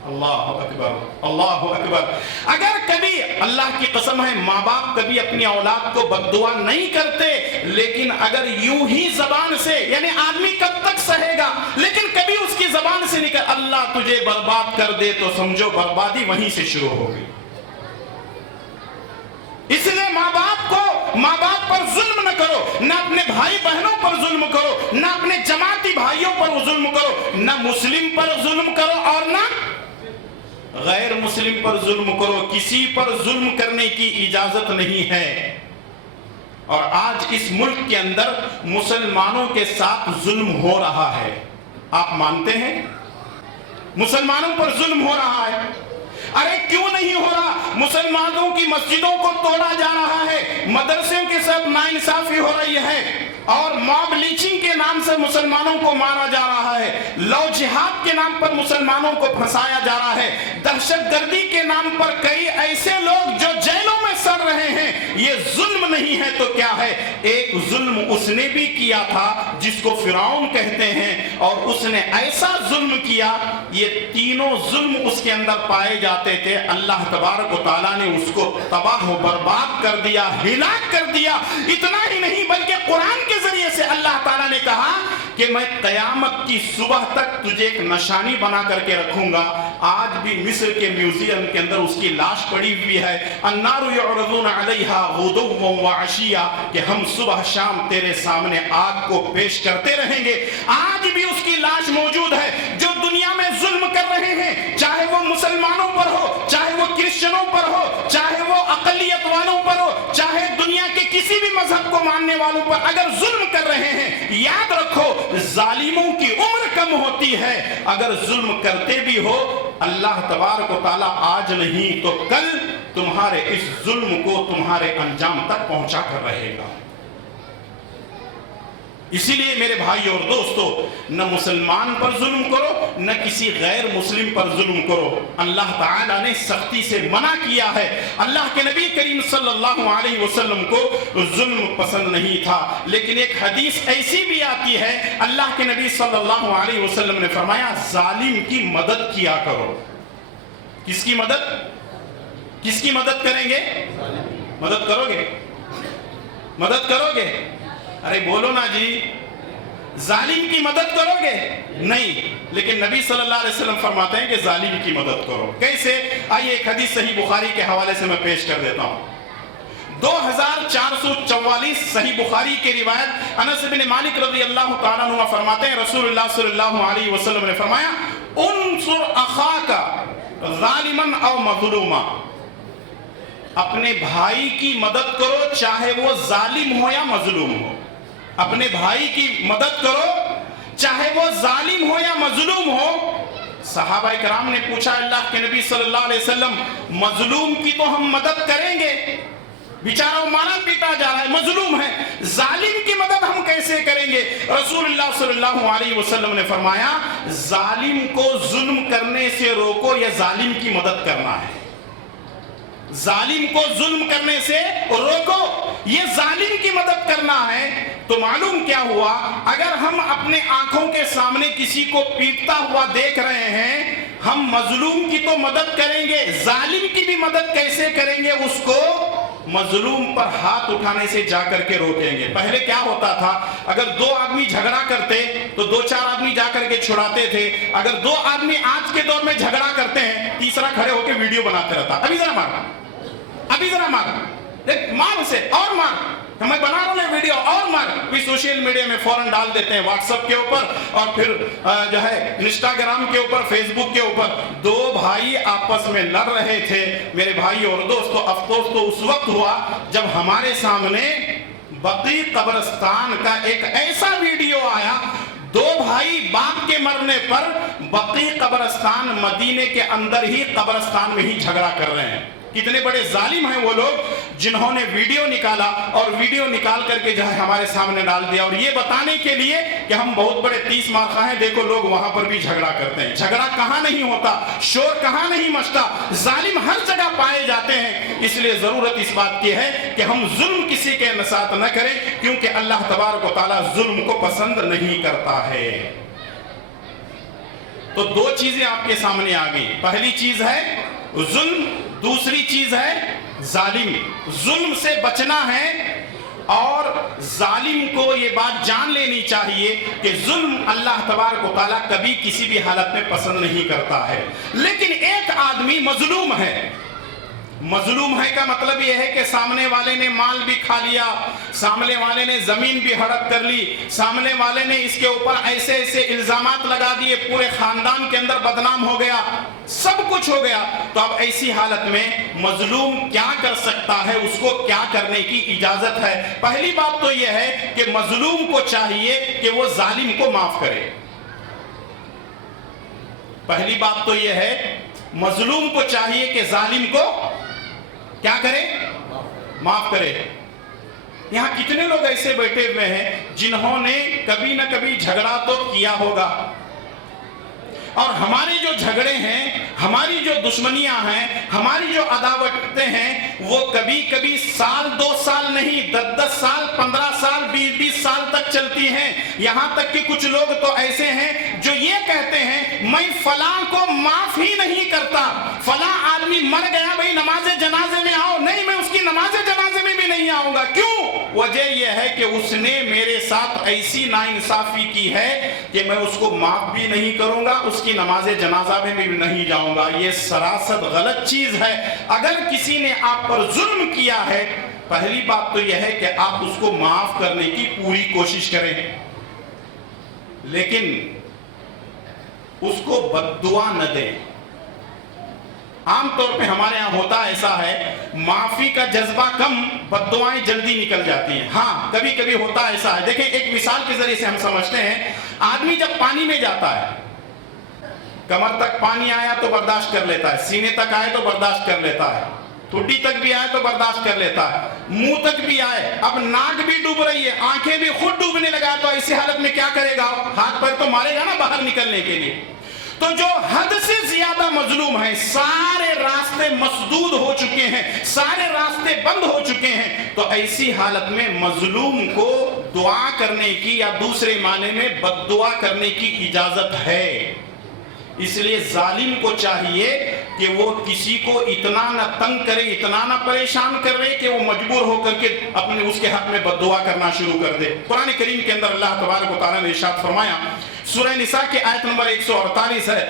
اللہ اکبر، اللہ اکبر، اگر کبھی، اللہ کی قسم ہے ماں باپ کبھی اپنی اولاد کو بد دعا نہیں کرتے، لیکن اگر یوں ہی زبان سے، یعنی آدمی کب تک سہے گا، لیکن کبھی اس کی زبان سے نکل اللہ تجھے برباد کر دے، تو سمجھو بربادی وہیں سے شروع ہو گئی۔ اس لیے ماں باپ پر ظلم نہ کرو، نہ اپنے بھائی بہنوں پر ظلم کرو، نہ اپنے جماعتی بھائیوں پر ظلم کرو، نہ مسلم پر ظلم کرو اور نہ غیر مسلم پر ظلم کرو۔ کسی پر ظلم کرنے کی اجازت نہیں ہے۔ اور آج اس ملک کے اندر مسلمانوں کے ساتھ ظلم ہو رہا ہے، آپ مانتے ہیں؟ مسلمانوں پر ظلم ہو رہا ہے۔ ارے کیوں نہیں ہو رہا؟ مسلمانوں کی مسجدوں کو توڑا جا رہا ہے، مدرسوں کے ساتھ ناانصافی ہو رہی ہے، اور موب لیچنگ کے نام سے مسلمانوں کو مارا جا رہا ہے، لو جہاد کے نام پر مسلمانوں کو پھنسایا جا رہا ہے، دہشت گردی کے نام پر کئی ایسے لوگ جو جیلوں میں سڑ رہے ہیں۔ یہ ظلم نہیں ہے تو کیا ہے؟ ایک ظلم اس نے بھی کیا تھا جس کو فرعون کہتے ہیں، اور اس نے ایسا ظلم کیا، یہ تینوں ظلم اس کے اندر پائے جاتے تھے۔ اللہ تبارک و تعالیٰ نے اس کو تباہ و برباد کر دیا، ہلاک کر دیا۔ اتنا ہی نہیں بلکہ قرآن کے ذریعے سے اللہ تعالیٰ نے کہا کہ میں قیامت کی صبح تک تجھے ایک نشانی بنا کر کے رکھوں گا۔ آج بھی مصر کے میوزیم کے اندر اس کی لاش پڑی ہوئی ہے، النار یعرضون علیہا غدوا وعشیا، کہ ہم صبح شام تیرے سامنے آگ کو پیش کرتے رہیں گے۔ آج بھی اس کی لاش موجود ہے۔ جو دنیا میں ظلم کر رہے ہیں، چاہے وہ مسلمانوں پر ہو، چاہے وہ کرسچنوں پر ہو، چاہے وہ اقلیت والوں پر ہو، چاہے دنیا کے کسی بھی مذہب کو ماننے والوں پر اگر ظلم کر رہے ہیں، یاد رکھو ظالموں کی عمر کم ہوتی ہے۔ اگر ظلم کرتے بھی ہو، اللہ تبارک و تعالیٰ آج نہیں تو کل تمہارے اس ظلم کو تمہارے انجام تک پہنچا کر رہے گا۔ اسی لیے میرے بھائی اور دوستو، نہ مسلمان پر ظلم کرو، نہ کسی غیر مسلم پر ظلم کرو۔ اللہ تعالیٰ نے سختی سے منع کیا ہے۔ اللہ کے نبی کریم صلی اللہ علیہ وسلم کو ظلم پسند نہیں تھا، لیکن ایک حدیث ایسی بھی آتی ہے، اللہ کے نبی صلی اللہ علیہ وسلم نے فرمایا ظالم کی مدد کیا کرو۔ کس کی مدد؟ کس کی مدد کریں گے؟ مدد کرو گے؟ مدد کرو گے؟ ارے بولو نا جی، ظالم کی مدد کرو گے؟ نہیں، لیکن نبی صلی اللہ علیہ وسلم فرماتے ہیں کہ ظالم کی مدد کرو۔ کیسے؟ آئیے ایک حدیث صحیح بخاری کے حوالے سے میں پیش کر دیتا ہوں۔ 2444 صحیح بخاری کی روایت، انس بن مالک رضی اللہ تعالیٰ عنہ فرماتے ہیں رسول اللہ صلی اللہ علیہ وسلم نے فرمایا انصر اخاک ظالما او مظلوما، اپنے بھائی کی مدد کرو چاہے وہ ظالم ہو یا مظلوم ہو۔ اپنے بھائی کی مدد کرو چاہے وہ ظالم ہو یا مظلوم ہو۔ صحابہ کرام نے پوچھا اللہ کے نبی صلی اللہ علیہ وسلم، مظلوم کی تو ہم مدد کریں گے، بیچارہ وہ مارا پیٹا جا رہا ہے، مظلوم ہے، ظالم کی مدد ہم کیسے کریں گے؟ رسول اللہ صلی اللہ علیہ وسلم نے فرمایا ظالم کو ظلم کرنے سے روکو، یا ظالم کی مدد کرنا ہے۔ ظالم کو ظلم کرنے سے روکو. یہ ظالم کی مدد کرنا ہے. تو معلوم کیا ہوا, اگر ہم اپنے آنکھوں کے سامنے کسی کو پیٹتا ہوا دیکھ رہے ہیں, ہم مظلوم کی تو مدد کریں گے, ظالم کی بھی مدد کیسے کریں گے؟ اس کو مظلوم پر ہاتھ اٹھانے سے جا کر کے روکیں گے. پہلے کیا ہوتا تھا, اگر دو آدمی جھگڑا کرتے تو دو چار آدمی جا کر کے چھڑاتے تھے. اگر دو آدمی آج کے دور میں جھگڑا کرتے ہیں, تیسرا کھڑے ہو کے ویڈیو بناتے رہتا, ابھی ذرا مار, ابھی ذرا مار, مار اسے اور مار, میں بنا رہا ہوں ویڈیو اور مار. کوئی سوشل میڈیا میں فوراً ڈال دیتے ہیں, واٹس ایپ کے اوپر اور پھر جو ہے انسٹاگرام کے اوپر, فیس بک کے اوپر. دو بھائی آپس میں لڑ رہے تھے میرے بھائی اور دوستو. افسوس تو اس وقت ہوا جب ہمارے سامنے بقیع قبرستان کا ایک ایسا ویڈیو آیا, دو بھائی باپ کے مرنے پر بقیع قبرستان مدینے کے اندر ہی قبرستان میں ہی جھگڑا کر رہے ہیں. کتنے بڑے ظالم ہیں وہ لوگ جنہوں نے ویڈیو نکالا اور ویڈیو نکال کر کے جو ہے ہمارے سامنے ڈال دیا, اور یہ بتانے کے لیے کہ ہم بہت بڑے 30 مارخواہ ہیں, دیکھو لوگ وہاں پر بھی جھگڑا کرتے ہیں. جھگڑا کہاں نہیں ہوتا, شور کہاں نہیں مچتا, ظالم ہر جگہ پائے جاتے ہیں. اس لیے ضرورت اس بات کی ہے کہ ہم ظلم کسی کے ساتھ نہ کریں, کیونکہ اللہ تبارک و تعالیٰ ظلم کو پسند نہیں کرتا ہے. تو دو چیزیں آپ کے سامنے آ گئی. پہلی چیز ہے ظلم, دوسری چیز ہے ظالم. ظلم سے بچنا ہے, اور ظالم کو یہ بات جان لینی چاہیے کہ ظلم اللہ تبارک و تعالیٰ کبھی کسی بھی حالت میں پسند نہیں کرتا ہے. لیکن ایک آدمی مظلوم ہے. مظلوم ہے کا مطلب یہ ہے کہ سامنے والے نے مال بھی کھا لیا, سامنے والے نے زمین بھی ہڑپ کر لی, سامنے والے نے اس کے اوپر ایسے ایسے الزامات لگا دیے, پورے خاندان کے اندر بدنام ہو گیا, سب کچھ ہو گیا. تو اب ایسی حالت میں مظلوم کیا کر سکتا ہے, اس کو کیا کرنے کی اجازت ہے؟ پہلی بات تو یہ ہے کہ مظلوم کو چاہیے کہ وہ ظالم کو معاف کرے. پہلی بات تو یہ ہے مظلوم کو چاہیے کہ ظالم کو کیا کرے, معاف کرے. یہاں کتنے لوگ ایسے بیٹھے ہوئے ہیں جنہوں نے کبھی نہ کبھی جھگڑا تو کیا ہوگا, اور ہمارے جو جھگڑے ہیں, ہماری جو دشمنیاں ہیں, ہماری جو عداوتیں ہیں, وہ کبھی کبھی سال 2 سال نہیں, 10 سال, 15 سال, 20 سال تک چلتی ہیں. یہاں تک کہ کچھ لوگ تو ایسے ہیں جو یہ کہتے ہیں میں فلاں کو معاف ہی نہیں کرتا, فلاں آدمی مر گیا بھئی نماز جنازے میں آؤ, نہیں میں اس کی نماز جنازے میں بھی نہیں آؤں گا. کیوں؟ وجہ یہ ہے کہ اس نے میرے ساتھ ایسی ناانصافی کی ہے کہ میں اس کو معاف بھی نہیں کروں گا, اس کی نماز جنازہ میں بھی نہیں جاؤں گا. یہ سراست غلط چیز ہے. اگر کسی نے آپ پر ظلم کیا ہے, پہلی بات تو یہ ہے کہ آپ اس کو معاف کرنے کی پوری کوشش کریں, لیکن اس کو بد دعا نہ دیں. عام طور پہ ہمارے ہاں ہوتا ایسا ہے, معافی کا جذبہ کم, بد دعائیں جلدی نکل جاتی ہیں. ہاں کبھی کبھی ہوتا ایسا ہے. دیکھیں ایک مثال کے ذریعے سے ہم سمجھتے ہیں, آدمی جب پانی میں جاتا ہے, کمر تک پانی آیا تو برداشت کر لیتا ہے, سینے تک آئے تو برداشت کر لیتا ہے, ٹھڈی تک بھی آئے تو برداشت کر لیتا ہے, منہ تک بھی آئے, اب ناک بھی ڈوب رہی ہے, آنکھیں بھی خود ڈوبنے لگا, تو ایسی حالت میں کیا کرے گا؟ ہاتھ پر تو مارے گا نا باہر نکلنے کے لیے. تو جو حد سے زیادہ مظلوم ہے, سارے راستے مسدود ہو چکے ہیں, سارے راستے بند ہو چکے ہیں, تو ایسی حالت میں مظلوم کو دعا کرنے کی یا دوسرے معنی میں بد دعا کرنے کی اجازت ہے. اس لیے ظالم کو چاہیے کہ وہ کسی کو اتنا نہ تنگ کرے, اتنا نہ پریشان کرے کہ وہ مجبور ہو کر کے اپنے اس کے حق میں بد دعا کرنا شروع کر دے. قرآن کریم کے اندر اللہ تبارک و تعالیٰ نے ارشاد فرمایا, سورہ نساء کی آیت نمبر 148 ہے,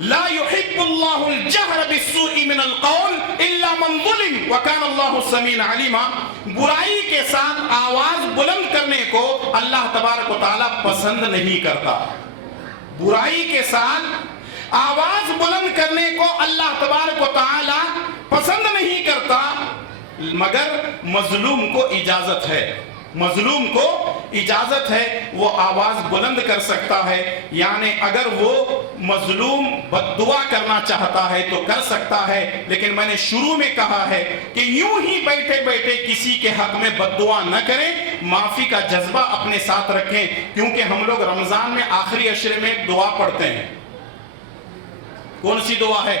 لا يحب الله الجهر بالسوء من القول الا من ظلم وكان الله سميعا عليما. برائی کے ساتھ آواز بلند کرنے کو اللہ تبارک و تعالیٰ پسند نہیں کرتا. برائی کے ساتھ آواز بلند کرنے کو اللہ تبارک و تعالیٰ پسند نہیں کرتا, مگر مظلوم کو اجازت ہے, مظلوم کو اجازت ہے, وہ آواز بلند کر سکتا ہے. یعنی اگر وہ مظلوم بد دعا کرنا چاہتا ہے تو کر سکتا ہے, لیکن میں نے شروع میں کہا ہے کہ یوں ہی بیٹھے بیٹھے کسی کے حق میں بد دعا نہ کریں, معافی کا جذبہ اپنے ساتھ رکھیں. کیونکہ ہم لوگ رمضان میں آخری عشرے میں ایک دعا پڑھتے ہیں. کون سی دعا ہے؟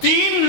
3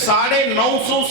950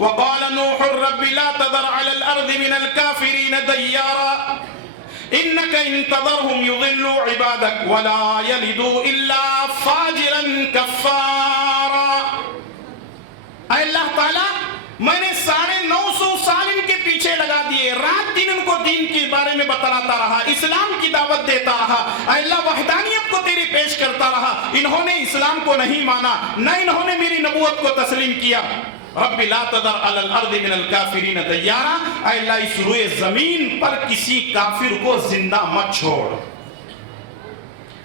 وقال نوح رب لا تذر على الارض من الكافرين ديارا انك ان تذرهم يضلوا عبادك ولا يلدوا الا فاجرا كفارا. اے اللہ تعالی میں نے 950 سال ان کے پیچھے لگا دیے، رات دن ان کو دین کے بارے میں بتلاتا رہا، اسلام کی دعوت دیتا رہا، اے اللہ وحدانیت کو تیری پیش کرتا رہا، انہوں نے اسلام کو نہیں مانا، نہ انہوں نے میری نبوت کو تسلیم کیا. رب لا تذر علی الارض من الکافرین دیارا، اے اللہ اس روئے زمین پر کسی کافر کو زندہ مت چھوڑ.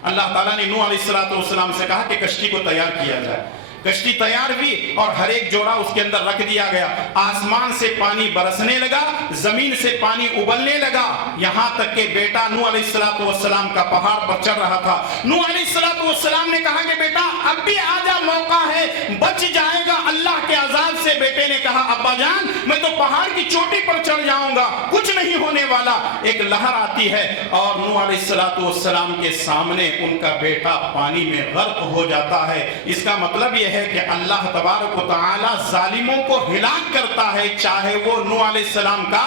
اللہ تعالیٰ نے نوح علیہ السلام سے کہا کہ کشتی کو تیار کیا جائے. کشتی تیار ہوئی اور ہر ایک جوڑا اس کے اندر رکھ دیا گیا. آسمان سے پانی برسنے لگا، زمین سے پانی ابلنے لگا، یہاں تک کہ بیٹا نوح علیہ السلام کا پہاڑ پر چڑھ رہا تھا. نوح علیہ السلام نے کہا کہ بیٹا اب بھی آجا، موقع ہے، بچ جائے گا اللہ کے عذاب سے. بیٹے نے کہا ابا جان میں تو پہاڑ کی چوٹی پر چڑھ جاؤں گا، کچھ نہیں ہونے والا. ایک لہر آتی ہے اور نوح علیہ السلام کے سامنے ان کا بیٹا پانی میں غرق ہو جاتا ہے. اس کا مطلب یہ ہے کہ اللہ تبارک و تعالی ظالموں کو ہلاک کرتا ہے، چاہے وہ نوح علیہ السلام کا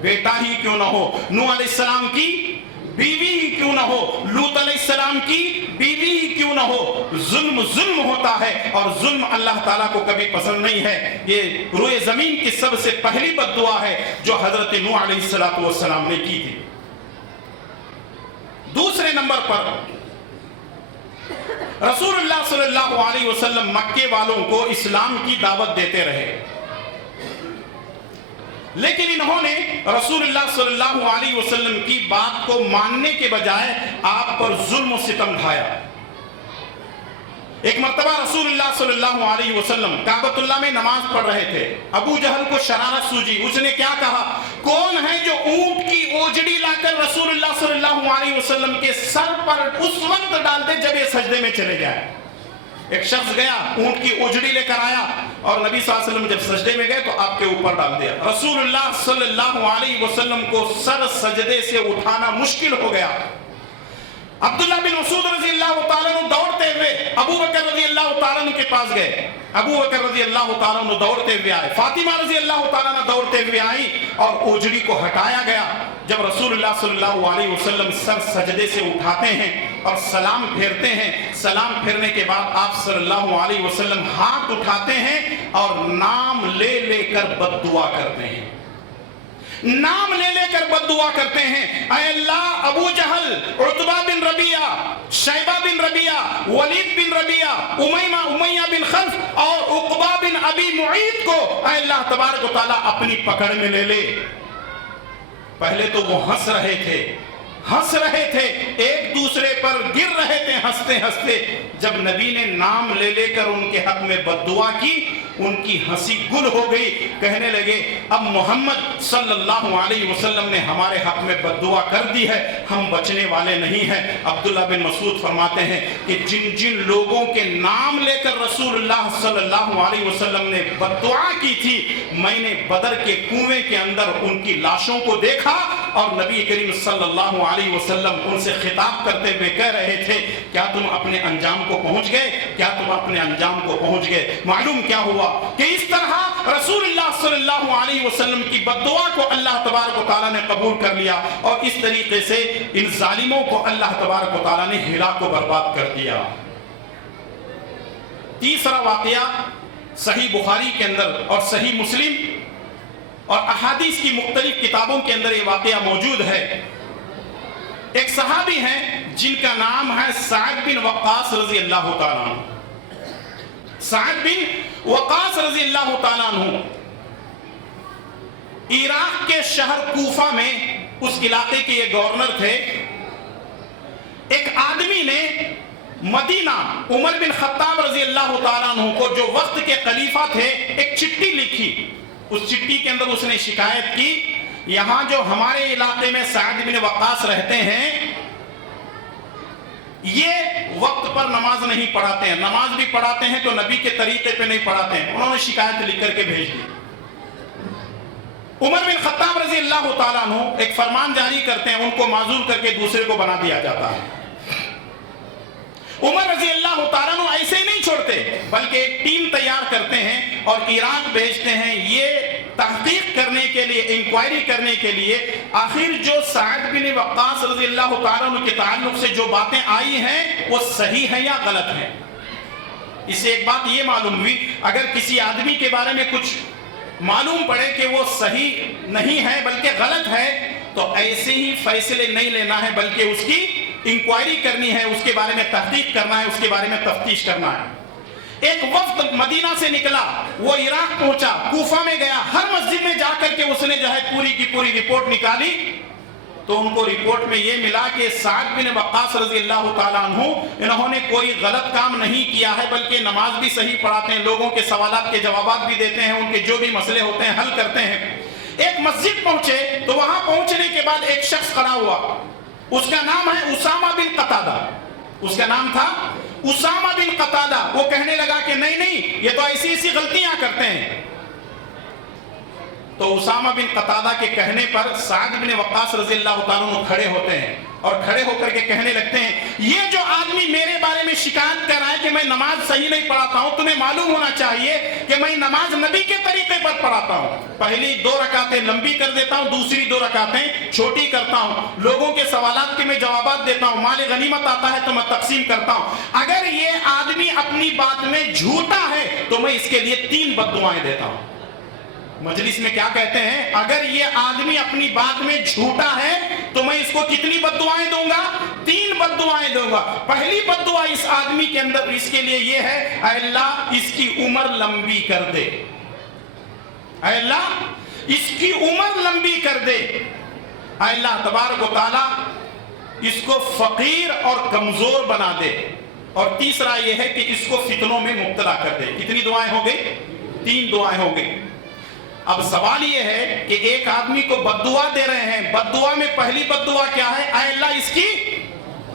بیٹا ہی کیوں نہ ہو، نوح علیہ السلام کی بیوی ہی کیوں نہ ہو، لوط علیہ السلام کی بیوی ہی کیوں نہ ہو. ظلم ہوتا ہے اور ظلم اللہ تعالیٰ کو کبھی پسند نہیں ہے. یہ روئے زمین کی سب سے پہلی بد دعا ہے جو حضرت نوح علیہ السلام نے کی تھی. دوسرے نمبر پر رسول اللہ صلی اللہ علیہ وسلم مکے والوں کو اسلام کی دعوت دیتے رہے، لیکن انہوں نے رسول اللہ صلی اللہ علیہ وسلم کی بات کو ماننے کے بجائے آپ پر ظلم و ستم ڈھایا. ایک مرتبہ رسول اللہ صلی اللہ علیہ وسلم کعبۃ اللہ میں نماز پڑھ رہے تھے. ابو جہل کو شرارت سوجی، اس نے کیا کہا، کون ہے جو اونٹ کی اوجڑی لا کر رسول اللہ صلی اللہ علیہ وسلم کے سر پر اس وقت ڈال دے جب یہ سجدے میں چلے جائے. ایک شخص گیا، اونٹ کی اوجڑی لے کر آیا اور نبی صلی اللہ علیہ وسلم جب سجدے میں گئے تو آپ کے اوپر ڈال دیا. رسول اللہ صلی اللہ علیہ وسلم کو سر سجدے سے اٹھانا مشکل ہو گیا. عبداللہ بن مسعود رضی اللہ تعالیٰ عنہ دوڑتے ہوئے ابو بکر رضی اللہ تعالیٰ عنہ کے پاس گئے. ابو بکر رضی اللہ تعالیٰ عنہ دوڑتے ہوئے آئے، فاطمہ رضی اللہ تعالیٰ عنہ دوڑتے ہوئے آئی اور اوجڑی کو ہٹایا گیا. جب رسول اللہ صلی اللہ علیہ وسلم سر سجدے سے اٹھاتے ہیں اور سلام پھیرتے ہیں، سلام پھیرنے کے بعد آپ صلی اللہ علیہ وسلم ہاتھ اٹھاتے ہیں اور نام لے لے کر بد دعا کرتے ہیں. نام لے لے کر بد دعا کرتے ہیں. اے اللہ ابو جہل، عتبہ بن ربیعہ، شیبہ بن ربیعہ، ولید بن ربیعہ، امیہ بن خلف اور عقبہ بن ابی معیط کو اے اللہ تبارک و تعالیٰ اپنی پکڑ میں لے لے. پہلے تو وہ ہنس رہے تھے، ایک دوسرے پر گر رہے تھے ہنستے ہنستے. جب نبی نے نام لے لے کر ان کے حق میں بد دعا کی، ان کی ہنسی گل ہو گئی. کہنے لگے اب محمد صلی اللہ علیہ وسلم نے ہمارے حق میں بد دعا کر دی ہے، ہم بچنے والے نہیں ہیں. عبداللہ بن مسعود فرماتے ہیں کہ جن لوگوں کے نام لے کر رسول اللہ صلی اللہ علیہ وسلم نے بد دعا کی تھی، میں نے بدر کے کنویں کے اندر ان کی لاشوں کو دیکھا اور نبی کریم صلی اللہ علیہ وسلم ان سے خطاب کرتے ہوئے کہہ رہے تھے کیا تم اپنے انجام کو پہنچ گئے، کیا تم اپنے انجام کو پہنچ گئے. معلوم کیا ہوا کہ اس طرح رسول اللہ صلی اللہ علیہ وسلم کی بد دعا کو اللہ تبارک و تعالیٰ نے قبول کر لیا اور اس طریقے سے ان ظالموں کو اللہ تبارک و تعالیٰ نے ہلاک و برباد کر دیا. تیسرا واقعہ صحیح بخاری کے اندر اور صحیح مسلم اور احادیث کی مختلف کتابوں کے اندر یہ واقعہ موجود ہے. ایک صحابی ہیں جن کا نام ہے سعد بن وقاص رضی اللہ تعالیٰ عنہ. سعد بن وقاص رضی اللہ تعالیٰ عنہ عراق کے شہر کوفہ میں اس علاقے کے یہ گورنر تھے. ایک آدمی نے مدینہ عمر بن خطاب رضی اللہ تعالیٰ عنہ کو جو وقت کے خلیفہ تھے ایک چٹھی لکھی. اس چٹھی کے اندر اس نے شکایت کی یہاں جو ہمارے علاقے میں سعد بن وقاص رہتے ہیں یہ وقت پر نماز نہیں پڑھاتے ہیں، نماز بھی پڑھاتے ہیں تو نبی کے طریقے پہ نہیں پڑھاتے ہیں. انہوں نے شکایت لکھ کر کے بھیج دی. عمر بن خطاب رضی اللہ تعالیٰ عنہ ایک فرمان جاری کرتے ہیں، ان کو معزول کر کے دوسرے کو بنا دیا جاتا ہے. عمر رضی اللہ تعالیٰ عنہ ایسے ہی نہیں چھوڑتے بلکہ ایک ٹیم تیار کرتے ہیں اور عراق بھیجتے ہیں یہ تحقیق کرنے کے لیے، انکوائری کرنے کے لیے آخر جو سعد بن وقاص رضی اللہ تعالیٰ عنہ کے تعلق سے جو باتیں آئی ہیں وہ صحیح ہیں یا غلط ہیں۔ اس سے ایک بات یہ معلوم ہوئی، اگر کسی آدمی کے بارے میں کچھ معلوم پڑے کہ وہ صحیح نہیں ہے بلکہ غلط ہے تو ایسے ہی فیصلے نہیں لینا ہے بلکہ اس کی انکوائری کرنی ہے، اس کے بارے میں تحقیق کرنا ہے، اس کے بارے میں تفتیش کرنا ہے۔ ایک وفد مدینہ سے نکلا، وہ عراق پہنچا، کوفہ میں گیا، ہر مسجد میں جا کر کے اس نے جو ہے پوری کی پوری رپورٹ نکالی تو ان کو رپورٹ میں یہ ملا کہ سعد بن وقاص رضی اللہ تعالیٰ عنہ انہوں نے کوئی غلط کام نہیں کیا ہے بلکہ نماز بھی صحیح پڑھاتے ہیں، لوگوں کے سوالات کے جوابات بھی دیتے ہیں، ان کے جو بھی مسئلے ہوتے ہیں حل کرتے ہیں۔ ایک مسجد پہنچے تو وہاں پہنچنے کے بعد ایک شخص کھڑا ہوا، اس کا نام ہے اسامہ بن قتادہ، اس کا نام تھا اسامہ بن قتادہ۔ وہ کہنے لگا کہ نہیں یہ تو ایسی غلطیاں کرتے ہیں۔ تو اسامہ بن قتادہ کے کہنے پر سعد بن وقاص رضی اللہ تعالیٰ عنہ کھڑے ہوتے ہیں اور کھڑے ہو کر کے کہنے لگتے ہیں یہ جو آدمی میرے بارے میں شکایت کر رہا ہے کہ میں نماز صحیح نہیں پڑھاتا ہوں، تمہیں معلوم ہونا چاہیے کہ میں نماز نبی کے طریقے پر پڑھاتا ہوں، پہلی 2 رکعتیں لمبی کر دیتا ہوں، دوسری 2 رکعتیں چھوٹی کرتا ہوں، لوگوں کے سوالات کے میں جوابات دیتا ہوں، مال غنیمت آتا ہے تو میں تقسیم کرتا ہوں۔ اگر یہ آدمی اپنی بات میں جھوٹا ہے تو میں اس کے لیے 3 بددعائیں دیتا ہوں۔ مجلس میں کیا کہتے ہیں؟ اگر یہ آدمی اپنی بات میں جھوٹا ہے تو میں اس کو کتنی بددعائیں دوں گا؟ 3 بددعائیں دوں گا۔ پہلی بددعا اس آدمی کے اندر اس کے لیے یہ ہے، اے اللہ اس کی عمر لمبی کر دے، اے اللہ اس کی عمر لمبی کر دے، اے اللہ تبارک و تعالیٰ اس کو فقیر اور کمزور بنا دے، اور تیسرا یہ ہے کہ اس کو فتنوں میں مبتلا کر دے۔ کتنی دعائیں ہو گئی؟ 3 دعائیں ہو گئی۔ اب سوال یہ ہے کہ ایک آدمی کو بددعا دے رہے ہیں، بددعا میں پہلی بددعا کیا ہے؟ اے اللہ اس کی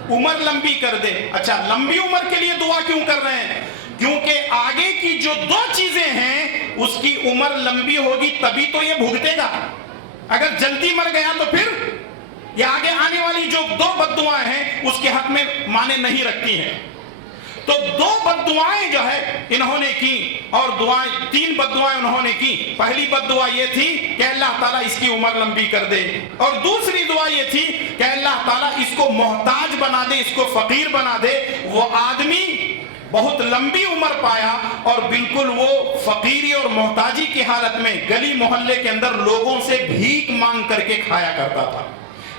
عمر لمبی کر دے۔ اچھا، لمبی عمر کے لیے دعا کیوں کر رہے ہیں؟ کیونکہ آگے کی جو 2 چیزیں ہیں اس کی عمر لمبی ہوگی تبھی تو یہ بھگتے گا، اگر جلدی مر گیا تو پھر یہ آگے آنے والی جو 2 بددعائیں ہیں اس کے حق میں معنی نہیں رکھتی ہیں۔ تو 2 بددعائیں جو ہے انہوں نے کی، اور 3 بددعائیں انہوں نے کی۔ پہلی بددعا یہ تھی کہ اللہ تعالیٰ اس کی عمر لمبی کر دے، اور دوسری دعا یہ تھی کہ اللہ تعالیٰ اس کو محتاج بنا دے، اس کو فقیر بنا دے۔ وہ آدمی بہت لمبی عمر پایا اور بالکل وہ فقیری اور محتاجی کی حالت میں گلی محلے کے اندر لوگوں سے بھیک مانگ کر کے کھایا کرتا تھا۔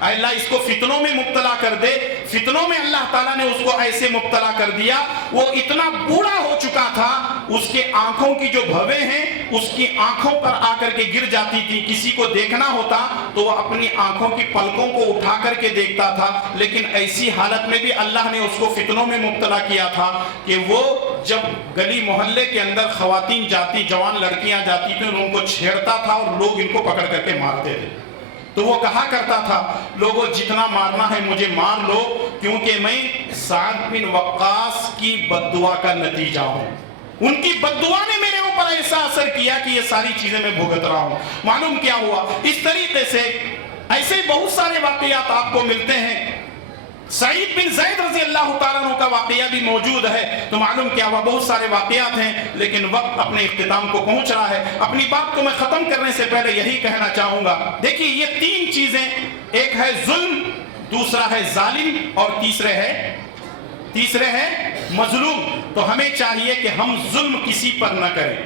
اے اللہ اس کو فتنوں میں مبتلا کر دے۔ فتنوں میں اللہ تعالیٰ نے اس کو ایسے مبتلا کر دیا، وہ اتنا بوڑھا ہو چکا تھا، اس کے آنکھوں کی جو بھویں ہیں اس کی آنکھوں پر آ کر کے گر جاتی تھی، کسی کو دیکھنا ہوتا تو وہ اپنی آنکھوں کی پلکوں کو اٹھا کر کے دیکھتا تھا۔ لیکن ایسی حالت میں بھی اللہ نے اس کو فتنوں میں مبتلا کیا تھا کہ وہ جب گلی محلے کے اندر خواتین جاتی، جوان لڑکیاں جاتی تھیں، ان کو چھیڑتا تھا اور لوگ ان کو پکڑ کر کے مارتے تھے۔ تو وہ کہا کرتا تھا لوگوں جتنا مارنا ہے مجھے مار لو، کیونکہ میں سعد بن وقاص کی بددعا کا نتیجہ ہوں، ان کی بددعا نے میرے اوپر ایسا اثر کیا کہ یہ ساری چیزیں میں بھگت رہا ہوں۔ معلوم کیا ہوا؟ اس طریقے سے ایسے بہت سارے واقعات آپ کو ملتے ہیں۔ سعید بن زید رضی اللہ تعالیٰ عنہ کا واقعہ بھی موجود ہے۔ تو معلوم کیا ہوا؟ بہت سارے واقعات ہیں، لیکن وقت اپنے اختتام کو پہنچ رہا ہے۔ اپنی بات کو میں ختم کرنے سے پہلے یہی کہنا چاہوں گا، دیکھیے یہ 3 چیزیں، ایک ہے ظلم، دوسرا ہے ظالم، اور تیسرے ہے مظلوم۔ تو ہمیں چاہیے کہ ہم ظلم کسی پر نہ کریں،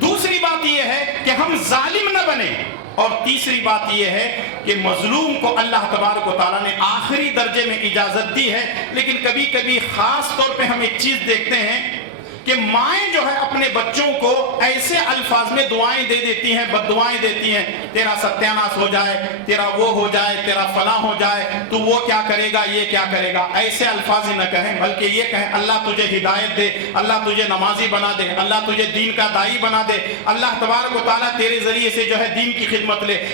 دوسری بات یہ ہے کہ ہم ظالم نہ بنیں، اور تیسری بات یہ ہے کہ مظلوم کو اللہ تبارک و تعالیٰ نے آخری درجے میں اجازت دی ہے۔ لیکن کبھی کبھی خاص طور پہ ہم ایک چیز دیکھتے ہیں کہ مائیں جو ہے اپنے بچوں کو ایسے الفاظ میں دعائیں دے دیتی ہیں، بددعائیں دیتی ہیں، تیرا ستیاناش ہو جائے، تیرا وہ ہو جائے، تیرا فلاں ہو جائے، تو وہ کیا کرے گا، یہ کیا کرے گا۔ ایسے الفاظ ہی نہ کہیں، بلکہ یہ کہیں اللہ تجھے ہدایت دے، اللہ تجھے نمازی بنا دے، اللہ تجھے دین کا داعی بنا دے، اللہ تبارک و تعالیٰ تیرے ذریعے سے جو ہے دین کی خدمت لے۔